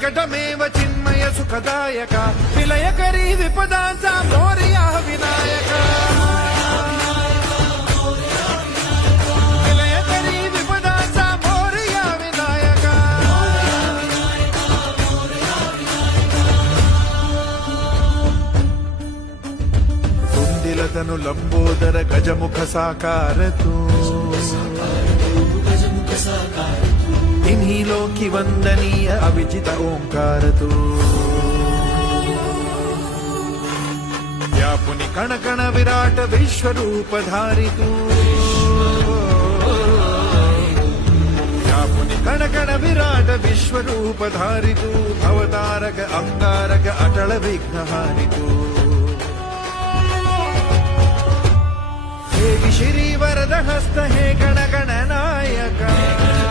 विकटमेव चिन्मय सुखदायक विलयकरी विपदांचा मोरया विनायक विलयकरी विपदांचा मोरया विनायक कुंदिलतनु लंबोदर गजमुख साकार तू इन्हीं लोकी वंदनीय अविजित ओंकार तू व्यापुनि कण कण विराट विश्वरूप धारी तू व्यापुनि कण कण विराट विश्वरूप धारी तू भवतारक अंगारक अटल विघ्नहारी तू हे श्री वरद हस्त हे गण गण नायका